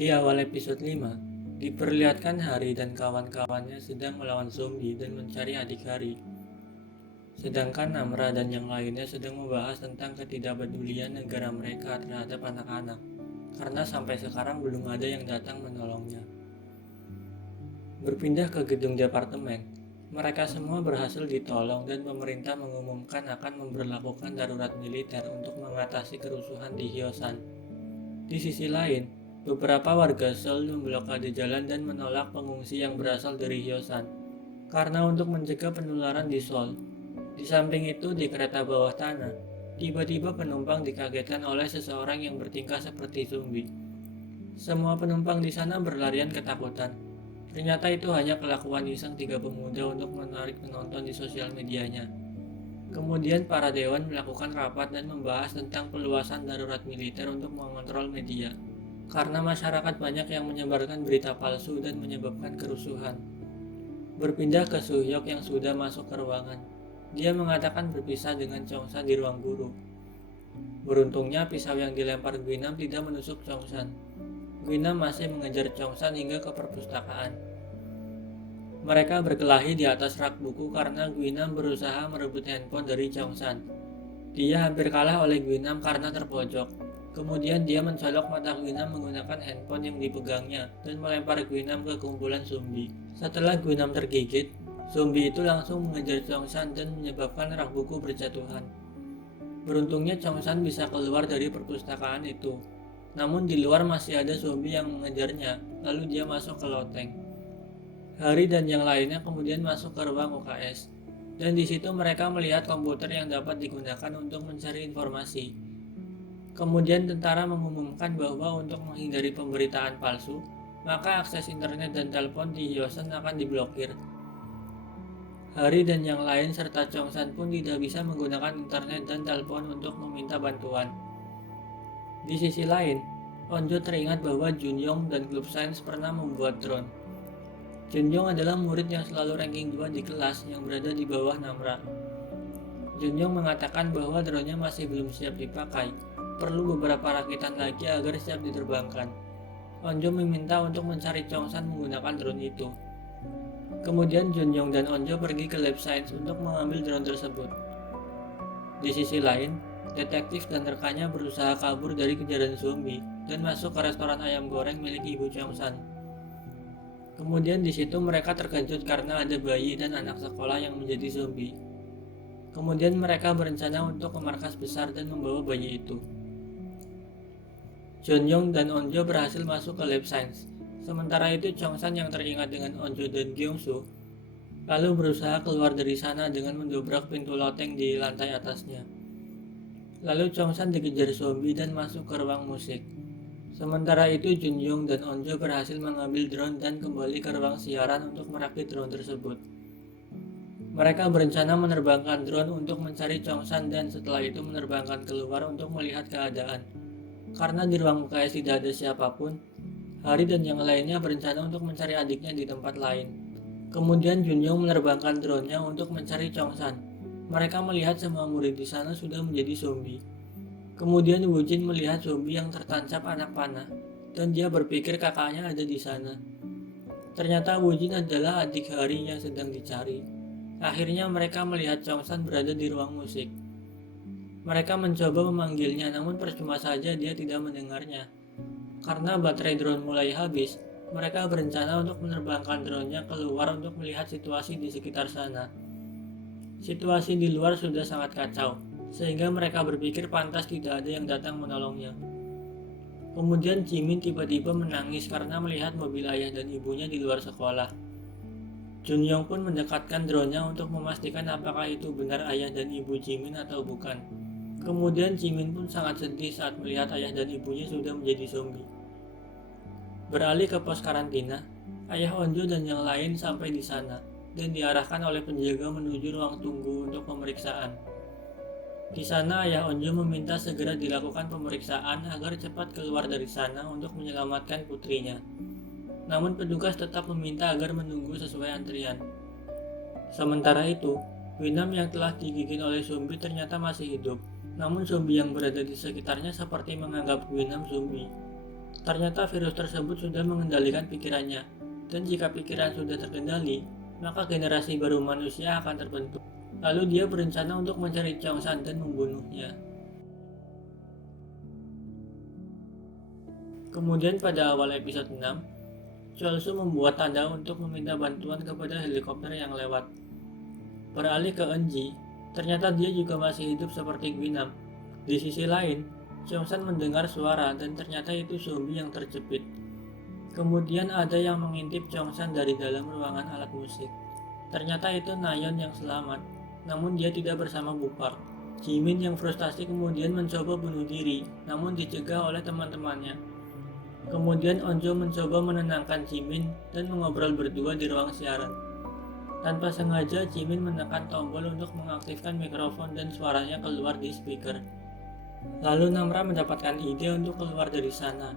Di awal episode 5, diperlihatkan Hari dan kawan-kawannya sedang melawan zombie dan mencari adik Hari. Sedangkan Namra dan yang lainnya sedang membahas tentang ketidakpedulian negara mereka terhadap anak-anak, karena sampai sekarang belum ada yang datang menolongnya. Berpindah ke gedung departemen, mereka semua berhasil ditolong dan pemerintah mengumumkan akan memberlakukan darurat militer untuk mengatasi kerusuhan di Hyosan. Di sisi lain, beberapa warga Seoul memblokade jalan dan menolak pengungsi yang berasal dari Hyosan, karena untuk mencegah penularan di Seoul. Di samping itu, di kereta bawah tanah, tiba-tiba penumpang dikagetkan oleh seseorang yang bertingkah seperti zombie. Semua penumpang di sana berlarian ketakutan. Ternyata itu hanya kelakuan iseng 3 pemuda untuk menarik penonton di sosial medianya. Kemudian para dewan melakukan rapat dan membahas tentang peluasan darurat militer untuk mengontrol media, karena masyarakat banyak yang menyebarkan berita palsu dan menyebabkan kerusuhan. Berpindah ke Suhyok yang sudah masuk ke ruangan. Dia mengatakan berpisah dengan Chongsan di ruang guru. Beruntungnya pisau yang dilempar Guinam tidak menusuk Chongsan. Guinam masih mengejar Chongsan hingga ke perpustakaan. Mereka berkelahi di atas rak buku karena Guinam berusaha merebut handphone dari Chongsan. Dia hampir kalah oleh Guinam karena terpojok. Kemudian dia mencolok mata Guinam menggunakan handphone yang dipegangnya dan melempar Guinam ke kumpulan zombie. Setelah Guinam tergigit, zombie itu langsung mengejar Chongsan dan menyebabkan rak buku berjatuhan. Beruntungnya Chongsan bisa keluar dari perpustakaan itu. Namun di luar masih ada zombie yang mengejarnya, lalu dia masuk ke loteng. Hari dan yang lainnya kemudian masuk ke ruang UKS. Dan di situ mereka melihat komputer yang dapat digunakan untuk mencari informasi. Kemudian tentara mengumumkan bahwa untuk menghindari pemberitaan palsu, maka akses internet dan telepon di Hyosan akan diblokir. Hari dan yang lain serta Chongsan pun tidak bisa menggunakan internet dan telepon untuk meminta bantuan. Di sisi lain, Onjo teringat bahwa Junyong dan klub sains pernah membuat drone. Junyong adalah murid yang selalu ranking 2 di kelas yang berada di bawah Namra. Junyong mengatakan bahwa drone-nya masih belum siap dipakai, perlu beberapa rakitan lagi agar siap diterbangkan. Onjo meminta untuk mencari Chongsan menggunakan drone itu. Kemudian Junyong dan Onjo pergi ke lab science untuk mengambil drone tersebut. Di sisi lain, detektif dan rekannya berusaha kabur dari kejaran zombie dan masuk ke restoran ayam goreng milik Ibu Chongsan. Kemudian di situ mereka terkejut karena ada bayi dan anak sekolah yang menjadi zombie. Kemudian mereka berencana untuk ke markas besar dan membawa bayi itu. Junyong dan Onjo berhasil masuk ke lab science. Sementara itu Chongsan yang teringat dengan Onjo dan Gyeongsu lalu berusaha keluar dari sana dengan mendobrak pintu loteng di lantai atasnya. Lalu Chongsan dikejar zombie dan masuk ke ruang musik. Sementara itu Junyong dan Onjo berhasil mengambil drone dan kembali ke ruang siaran untuk merakit drone tersebut. Mereka berencana menerbangkan drone untuk mencari Chongsan dan setelah itu menerbangkan keluar untuk melihat keadaan. Karena di ruang UKS tidak ada siapapun, Hari dan yang lainnya berencana untuk mencari adiknya di tempat lain. Kemudian Junyong menerbangkan drone-nya untuk mencari Chongsan. Mereka melihat semua murid di sana sudah menjadi zombie. Kemudian Wujin melihat zombie yang tertancap anak panah, dan dia berpikir kakaknya ada di sana. Ternyata Wujin adalah adik Hari yang sedang dicari. Akhirnya mereka melihat Chongsan berada di ruang musik. Mereka mencoba memanggilnya, namun percuma saja dia tidak mendengarnya. Karena baterai drone mulai habis, mereka berencana untuk menerbangkan drone-nya keluar untuk melihat situasi di sekitar sana. Situasi di luar sudah sangat kacau, sehingga mereka berpikir pantas tidak ada yang datang menolongnya. Kemudian Jimin tiba-tiba menangis karena melihat mobil ayah dan ibunya di luar sekolah. Junyong pun mendekatkan drone-nya untuk memastikan apakah itu benar ayah dan ibu Jimin atau bukan. Kemudian Jimin pun sangat sedih saat melihat ayah dan ibunya sudah menjadi zombie. Beralih ke pos karantina, ayah Onjo dan yang lain sampai di sana dan diarahkan oleh penjaga menuju ruang tunggu untuk pemeriksaan. Di sana ayah Onjo meminta segera dilakukan pemeriksaan agar cepat keluar dari sana untuk menyelamatkan putrinya. Namun petugas tetap meminta agar menunggu sesuai antrian. Sementara itu, Winam yang telah digigit oleh zombie ternyata masih hidup. Namun zombie yang berada di sekitarnya seperti menganggap Winam zombie. Ternyata virus tersebut sudah mengendalikan pikirannya, dan jika pikiran sudah terkendali, maka generasi baru manusia akan terbentuk. Lalu dia berencana untuk mencari Cheongshan dan membunuhnya. Kemudian pada awal episode 6, Chulsu membuat tanda untuk meminta bantuan kepada helikopter yang lewat. Beralih ke Enji, ternyata dia juga masih hidup seperti Guinam. Di sisi lain, Cheongshan mendengar suara dan ternyata itu zombie yang terjepit. Kemudian ada yang mengintip Cheongshan dari dalam ruangan alat musik. Ternyata itu Nayeon yang selamat, namun dia tidak bersama Bu Park. Jimin yang frustasi kemudian mencoba bunuh diri, namun dicegah oleh teman-temannya. Kemudian Onjo mencoba menenangkan Jimin dan mengobrol berdua di ruang siaran. Tanpa sengaja, Jimin menekan tombol untuk mengaktifkan mikrofon dan suaranya keluar di speaker. Lalu Namra mendapatkan ide untuk keluar dari sana.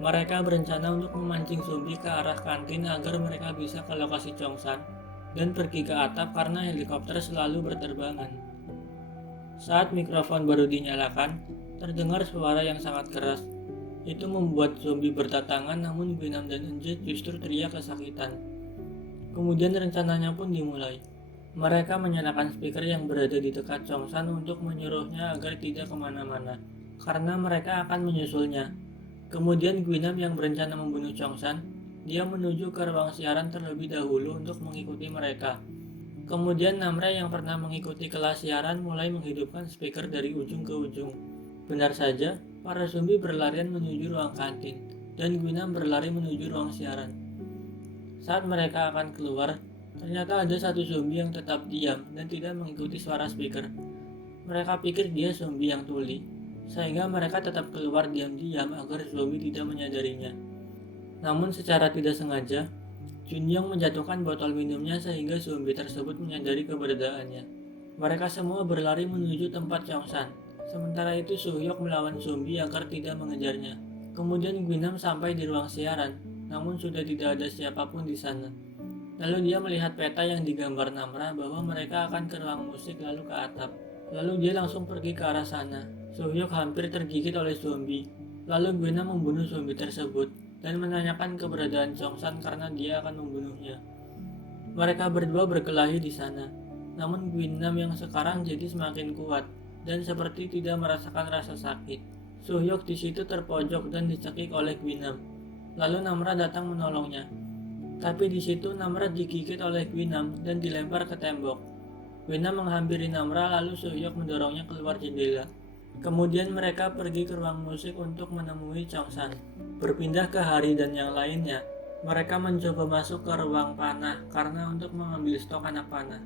Mereka berencana untuk memancing zombie ke arah kantin agar mereka bisa ke lokasi Cheongshan dan pergi ke atap karena helikopter selalu berterbangan. Saat mikrofon baru dinyalakan, terdengar suara yang sangat keras. Itu membuat zombie berdatangan, namun Guinam dan Enje justru teriak kesakitan. Kemudian rencananya pun dimulai. Mereka menyalakan speaker yang berada di dekat Cheongshan untuk menyuruhnya agar tidak kemana-mana, karena mereka akan menyusulnya. Kemudian Guinam yang berencana membunuh Cheongshan, dia menuju ke ruang siaran terlebih dahulu untuk mengikuti mereka. Kemudian Namra yang pernah mengikuti kelas siaran mulai menghidupkan speaker dari ujung ke ujung. Benar saja, para zombie berlarian menuju ruang kantin, dan Guinam berlari menuju ruang siaran. Saat mereka akan keluar, ternyata ada satu zombie yang tetap diam dan tidak mengikuti suara speaker. Mereka pikir dia zombie yang tuli, sehingga mereka tetap keluar diam-diam agar zombie tidak menyadarinya. Namun secara tidak sengaja, Junyong menjatuhkan botol minumnya sehingga zombie tersebut menyadari keberadaannya. Mereka semua berlari menuju tempat Cheongshan. Sementara itu Suhyok melawan zombie agar tidak mengejarnya. Kemudian Guinam sampai di ruang siaran, namun sudah tidak ada siapapun di sana. Lalu dia melihat peta yang digambar Namra bahwa mereka akan ke ruang musik lalu ke atap. Lalu dia langsung pergi ke arah sana. Suhyok hampir tergigit oleh zombie. Lalu Guinam membunuh zombie tersebut dan menanyakan keberadaan Cheongshan karena dia akan membunuhnya. Mereka berdua berkelahi di sana. Namun Guinam yang sekarang jadi semakin kuat dan seperti tidak merasakan rasa sakit. Suhyok di situ terpojok dan dicekik oleh Guinam. Lalu Namra datang menolongnya. Tapi di situ Namra digigit oleh Guinam dan dilempar ke tembok. Guinam menghampiri Namra lalu Suhyok mendorongnya keluar jendela. Kemudian mereka pergi ke ruang musik untuk menemui Cheongshan. Berpindah ke Hari dan yang lainnya, mereka mencoba masuk ke ruang panah karena untuk mengambil stok anak panah.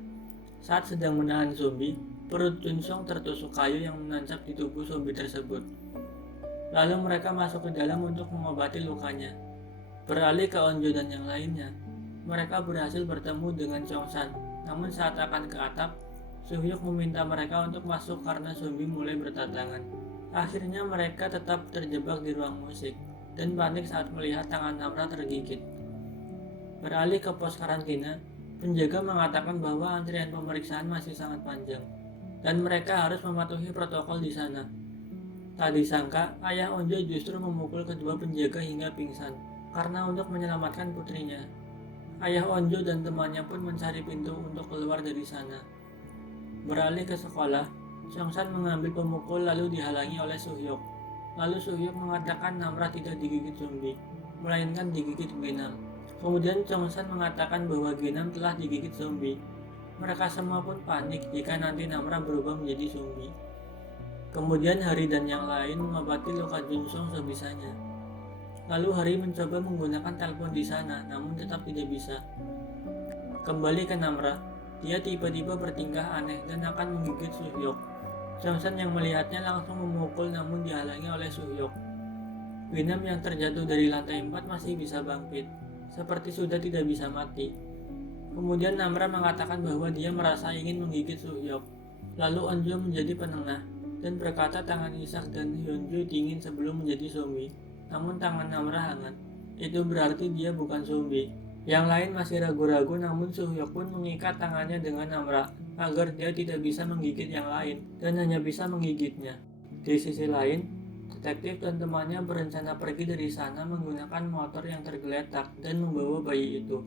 Saat sedang menahan zombie, perut Junsong tertusuk kayu yang menancap di tubuh zombie tersebut. Lalu mereka masuk ke dalam untuk mengobati lukanya. Beralih ke Onjo dan yang lainnya, mereka berhasil bertemu dengan Cheongshan. Namun saat akan ke atap, Suhyok meminta mereka untuk masuk karena zombie mulai berdatangan. Akhirnya mereka tetap terjebak di ruang musik dan panik saat melihat tangan Namra tergigit. Beralih ke pos karantina, penjaga mengatakan bahwa antrian pemeriksaan masih sangat panjang dan mereka harus mematuhi protokol di sana. Tak disangka, ayah Onjo justru memukul kedua penjaga hingga pingsan karena untuk menyelamatkan putrinya. Ayah Onjo dan temannya pun mencari pintu untuk keluar dari sana. Beralih ke sekolah, Cheongshan mengambil pemukul lalu dihalangi oleh Suhyok. Lalu Suhyok mengatakan Namra tidak digigit zombie, melainkan digigit Guinam. Kemudian Cheongshan mengatakan bahwa Guinam telah digigit zombie. Mereka semua pun panik jika nanti Namra berubah menjadi zombie. Kemudian Hari dan yang lain mengobati luka Junsong sebisanya. Lalu Hari mencoba menggunakan telepon di sana, namun tetap tidak bisa. Kembali ke Namra. Dia tiba-tiba bertingkah aneh dan akan menggigit Suhyok. Cheongshan yang melihatnya langsung memukul namun dihalangi oleh Suhyok. Guinam yang terjatuh dari lantai 4 masih bisa bangkit, seperti sudah tidak bisa mati. Kemudian Namra mengatakan bahwa dia merasa ingin menggigit Suhyok. Lalu Onjo menjadi penengah dan berkata tangan Isak dan Hyunju dingin sebelum menjadi zombie. Namun tangan Namra hangat. Itu berarti dia bukan zombie. Yang lain masih ragu-ragu, namun Suhyok pun mengikat tangannya dengan Namra agar dia tidak bisa menggigit yang lain dan hanya bisa menggigitnya. Di sisi lain, Detektif dan temannya berencana pergi dari sana menggunakan motor yang tergeletak dan membawa bayi itu.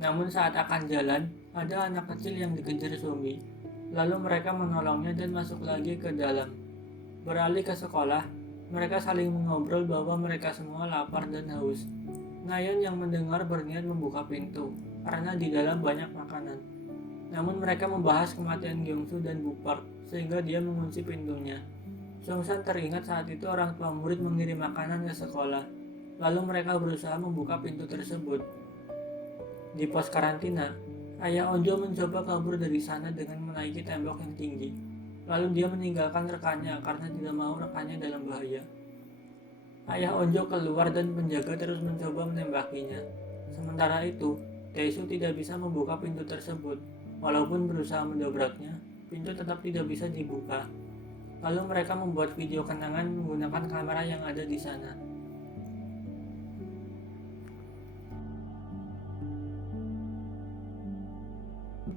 Namun saat akan jalan, ada anak kecil yang dikejar zombie. Lalu mereka menolongnya dan masuk lagi ke dalam. Beralih ke sekolah, mereka saling mengobrol bahwa mereka semua lapar dan haus. Nayeon yang mendengar berniat membuka pintu, karena di dalam banyak makanan. Namun mereka membahas kematian Gyeongsu dan Bupark, sehingga dia mengunci pintunya. Sungsan teringat saat itu orang tua murid mengirim makanan ke sekolah. Lalu mereka berusaha membuka pintu tersebut. Di pos karantina, ayah Onjo mencoba kabur dari sana dengan menaiki tembok yang tinggi. Lalu dia meninggalkan rekannya karena tidak mau rekannya dalam bahaya. Ayah Onjo keluar dan penjaga terus mencoba menembakinya. Sementara itu, Taesu tidak bisa membuka pintu tersebut. Walaupun berusaha mendobraknya, pintu tetap tidak bisa dibuka. Lalu mereka membuat video kenangan menggunakan kamera yang ada di sana.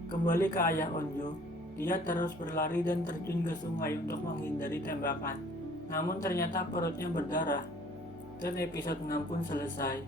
Kembali ke ayah Onjo, dia terus berlari dan terjun ke sungai untuk menghindari tembakan. Namun ternyata perutnya berdarah, dan episode 6 pun selesai.